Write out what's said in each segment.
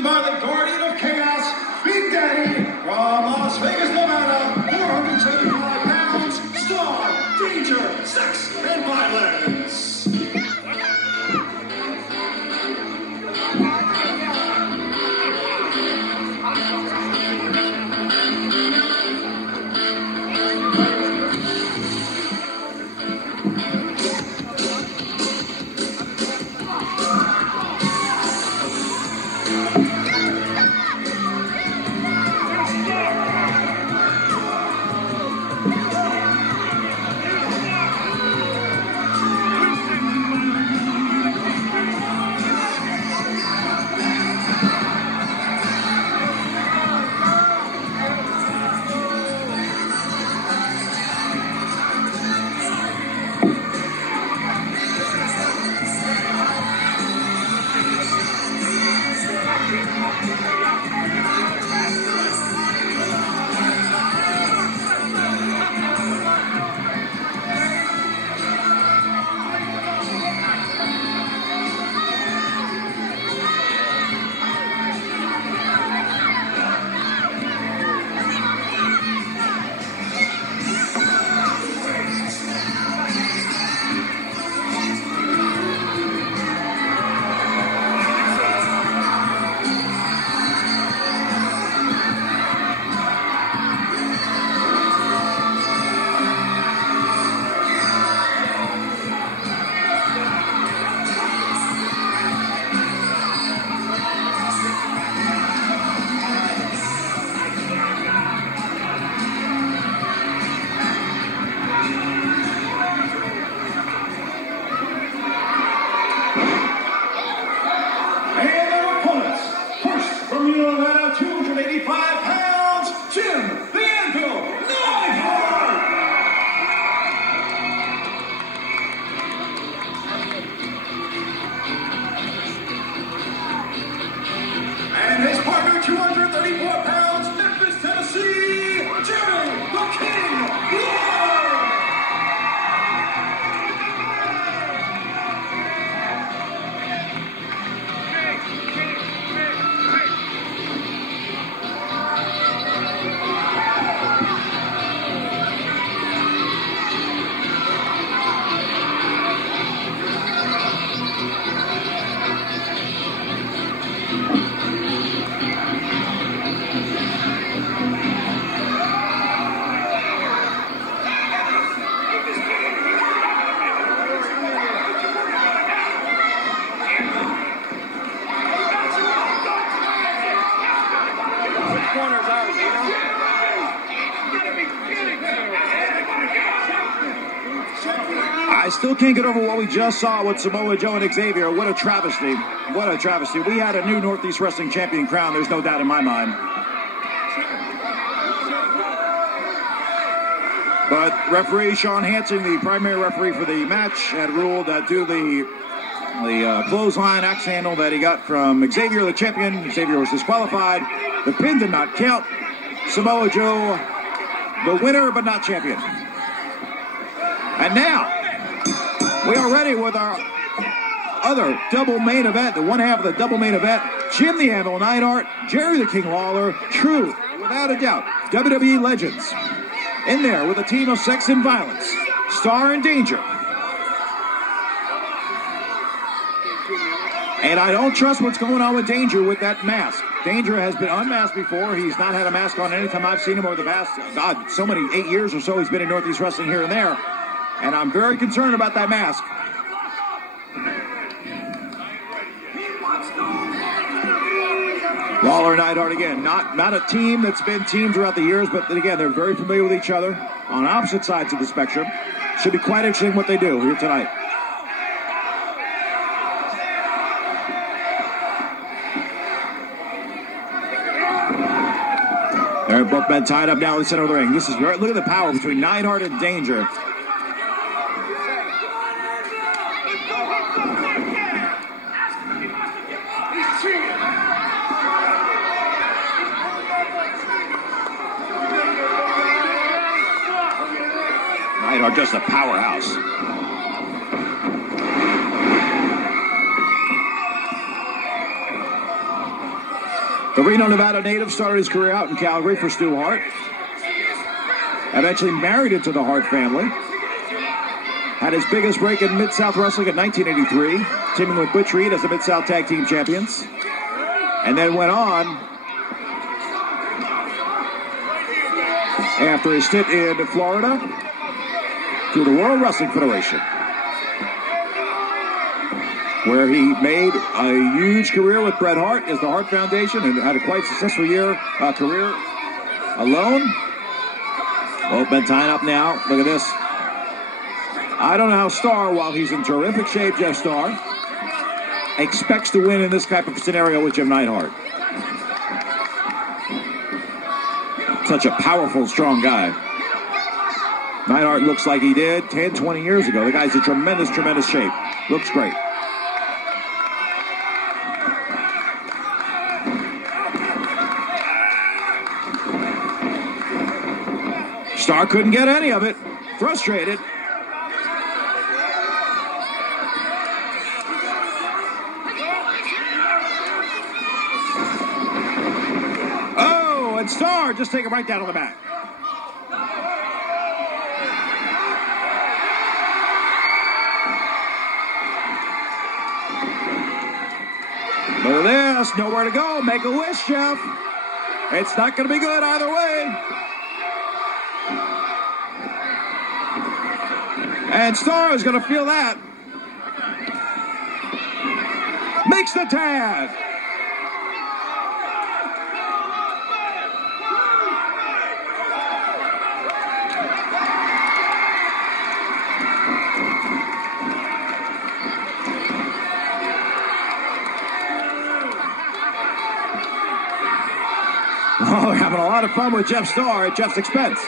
chosen by the Guardian of Chaos, Big Daddy, from Las Vegas, Nevada, 475 pounds, Star, Danger, Sex, and Violence. I still can't get over what we just saw with Samoa Joe and Xavier. What a travesty. What a travesty. We had a new Northeast Wrestling Champion crown. There's no doubt in my mind. But referee Sean Hansen, the primary referee for the match, had ruled that due to the clothesline axe handle that he got from Xavier, the champion, Xavier was disqualified. The pin did not count. Samoa Joe, the winner, but not champion. And now, we are ready with our other double main event, the one half of the double main event. Jim the Anvil Neidhart, Jerry the King Lawler, true, without a doubt, WWE legends. In there with a team of Sex and Violence, Star and Danger. And I don't trust what's going on with Danger with that mask. Danger has been unmasked before. He's not had a mask on any time I've seen him over the past, God, so many, 8 years or so he's been in Northeast Wrestling here and there. And I'm very concerned about that mask. Lawler and Neidhart again, not a team that's been teamed throughout the years, but again, they're very familiar with each other on opposite sides of the spectrum. Should be quite interesting what they do here tonight. They're both been tied up now in the center of the ring. This is look at the power between Neidhart and Danger. Neidhart just a powerhouse. The Reno, Nevada native started his career out in Calgary for Stu Hart. Eventually married into the Hart family. Had his biggest break in Mid-South Wrestling in 1983, teaming with Butch Reed as the Mid-South Tag Team Champions. And then went on, after his stint in Florida, to the World Wrestling Federation, where he made a huge career with Bret Hart as the Hart Foundation and had a quite successful career alone. Both been tied up now. Look at this. I don't know how Starr, while he's in terrific shape, Jeff Starr, expects to win in this type of scenario with Jim Neidhart. Such a powerful, strong guy. Neidhart looks like he did 10, 20 years ago. The guy's in tremendous, tremendous shape. Looks great. Starr couldn't get any of it. Frustrated. Oh, and Starr just take him right down on the back. Look at this. Nowhere to go. Make a wish, Jeff. It's not going to be good either way. And Starr is going to feel that. Makes the tag. Oh, we're having a lot of fun with Jeff Starr at Jeff's expense.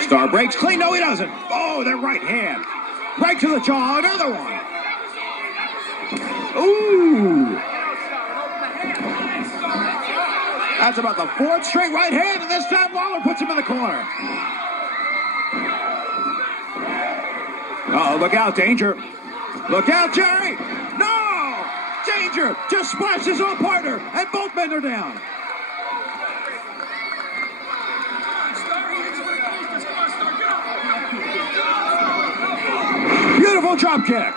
Starr breaks clean. No, he doesn't. Oh, that right hand. Right to the jaw. Another one. Ooh. That's about the fourth straight right hand, and this time Lawler puts him in the corner. Uh-oh, look out, Danger. Look out, Jerry. No! Danger just splashed his own partner, and both men are down. Beautiful drop kick.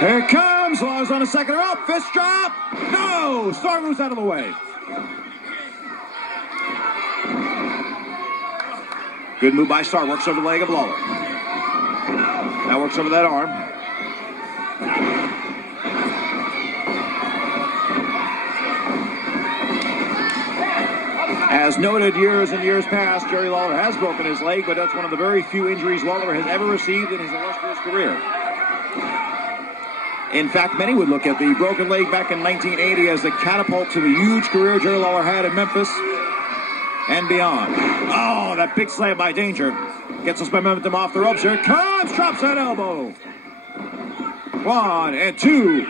Here it comes. Lawler's on a second rope. Fist drop. No! Starr moves out of the way. Good move by Starr. Works over the leg of Lawler. Now works over that arm. As noted years and years past, Jerry Lawler has broken his leg, but that's one of the very few injuries Lawler has ever received in his illustrious career. In fact, many would look at the broken leg back in 1980 as the catapult to the huge career Jerry Lawler had in Memphis and beyond. Oh, that big slam by Danger. Gets us momentum off the ropes. Here it comes. Drops that elbow. 1 and 2.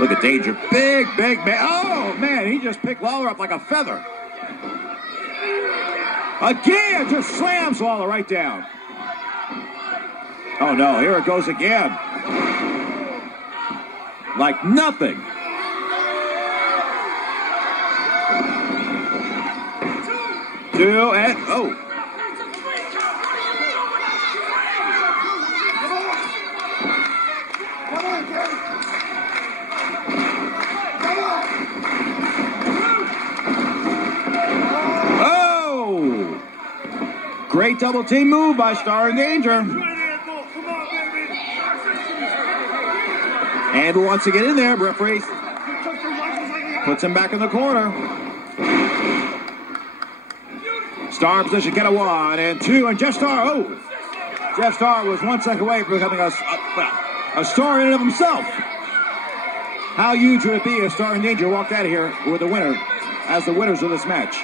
Look at Danger. Big man. Oh, man. He just picked Lawler up like a feather. Again. Just slams Lawler right down. Oh, no. Here it goes again. Like nothing. Two and oh. Great double team move by Star and Danger. Anvil wants to get in there. Referee puts him back in the corner. Star in position, get a 1 and 2, and Jeff Star. Oh, Jeff Star was 1 second away from becoming a star in and of himself. How huge would it be if Star and Danger walked out of here with the winner, as the winners of this match?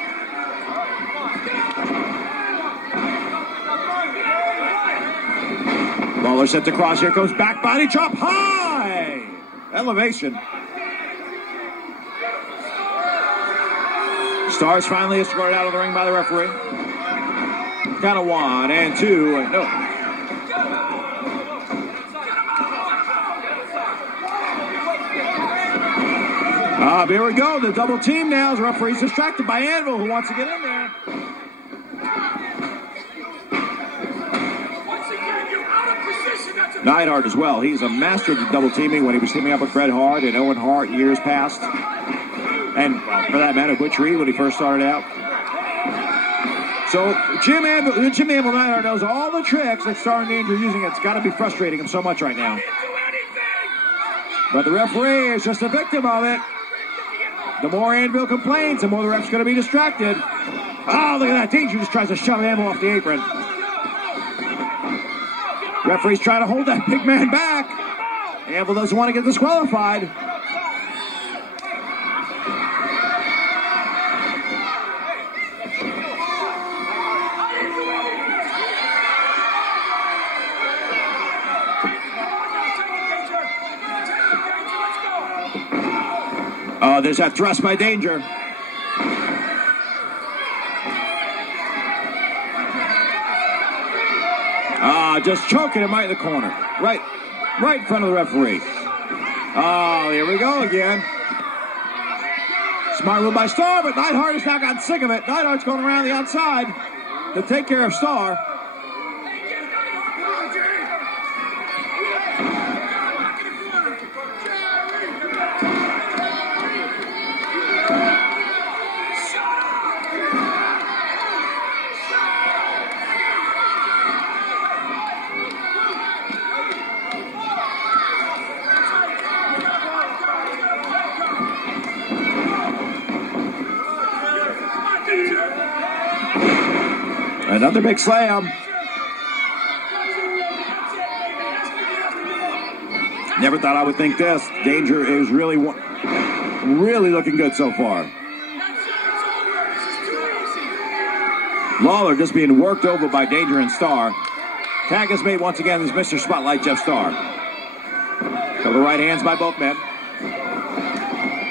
Lawler set to cross. Here comes back body chop high. Elevation. Stars finally escorted out of the ring by the referee. Got a 1 and 2 and no. Here we go. The double team now. The referee's distracted by Anvil, who wants to get in there. Neidhart as well. He's a master of the double teaming when he was teaming up with Bret Hart and Owen Hart years past. And for that matter, Butch Reed when he first started out. So Jim Anvil Neidhart knows all the tricks that Star and Danger are using. It's got to be frustrating him so much right now. But the referee is just a victim of it. The more Anvil complains, the more the ref's going to be distracted. Oh, look at that. Danger just tries to shove Anvil off the apron. Referee's trying to hold that big man back. Anvil doesn't want to get disqualified. Oh, there's that thrust by Danger. Just choking him right in the corner. Right in front of the referee. Oh, here we go again. Smart move by Star, but Neidhart has now gotten sick of it. Neidhart's going around the outside to take care of Star. Another big slam. Never thought I would think this. Danger is really looking good so far. Lawler just being worked over by Danger and Star. Tag is made once again as Mr. Spotlight Jeff Star. Couple of right hands by both men.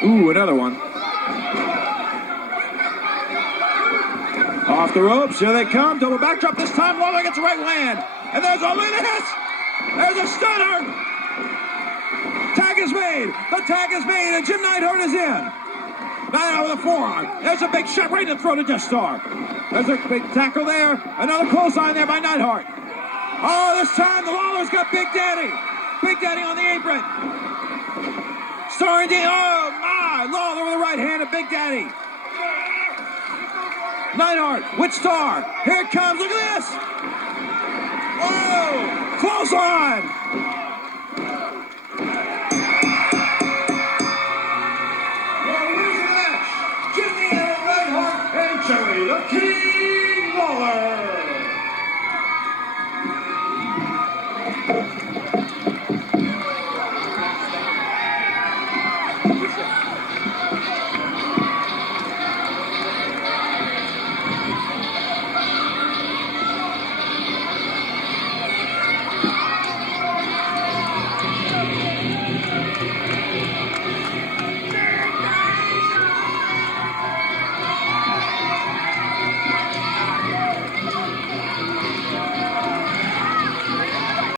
Ooh, another one. Off the ropes, here they come. Double backdrop this time. Lawler gets the right land. And there's a hit. There's a stunner. Tag is made. The tag is made, and Jim Neidhart is in. Neidhart with a forearm. There's a big shot right in the throat of Jeff Star. There's a big tackle there. Another clothesline there by Neidhart. Oh, this time the Lawler's got Big Daddy. Big Daddy on the apron. Star and Danger. Oh, my. Lawler with the right hand of Big Daddy. Neidhart with Star. Here it comes. Look at this. Whoa. Clothesline.